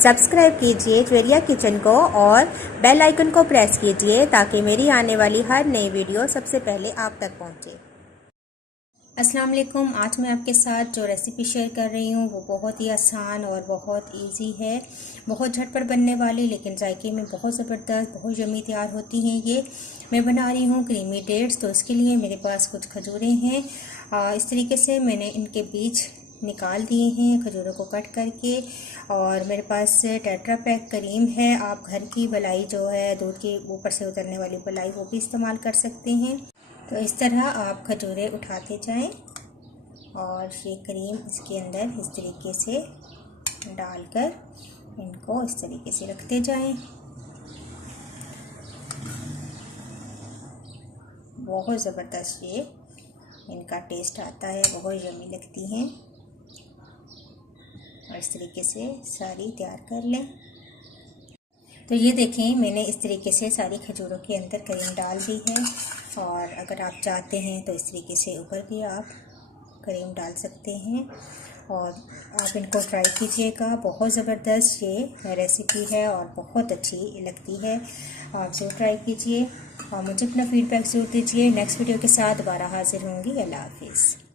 Subscribe कीजिए Javeria kitchen को और बेल आइकन को प्रेस कीजिए ताकि मेरी आने वाली हर नई वीडियो सबसे पहले आप तक पहुंचे। अस्सलाम वालेकुम। आज मैं आपके साथ जो रेसिपी शेयर कर रही हूँ वो बहुत ही आसान और बहुत इजी है, बहुत झटपट बनने वाली लेकिन जायके में बहुत ज़बरदस्त, बहुत यम्मी तैयार होती हैं। ये मैं बना रही हूँ क्रीमी डेट्स। तो इसके लिए मेरे पास कुछ खजूरें हैं। इस तरीके से मैंने इनके बीज निकाल दिए हैं खजूरों को कट करके। और मेरे पास टेट्रा पैक क्रीम है। आप घर की मलाई जो है दूध के ऊपर से उतरने वाली मलाई वो भी इस्तेमाल कर सकते हैं। तो इस तरह आप खजूरें उठाते जाएं और ये क्रीम इसके अंदर इस तरीके से डालकर इनको इस तरीके से रखते जाएं। बहुत ज़बरदस्त ये इनका टेस्ट आता है, बहुत यम्मी लगती हैं। और इस तरीके से सारी तैयार कर लें। तो ये देखें, मैंने इस तरीके से सारी खजूरों के अंदर क्रीम डाल दी है। और अगर आप चाहते हैं तो इस तरीके से ऊपर भी आप क्रीम डाल सकते हैं। और आप इनको ट्राई कीजिएगा, बहुत ज़बरदस्त ये रेसिपी है और बहुत अच्छी लगती है। आप ज़रूर ट्राई कीजिए और मुझे अपना फीडबैक ज़रूर दीजिए। नेक्स्ट वीडियो के साथ दोबारा हाजिर होंगी। अल्लाह हाफिज़।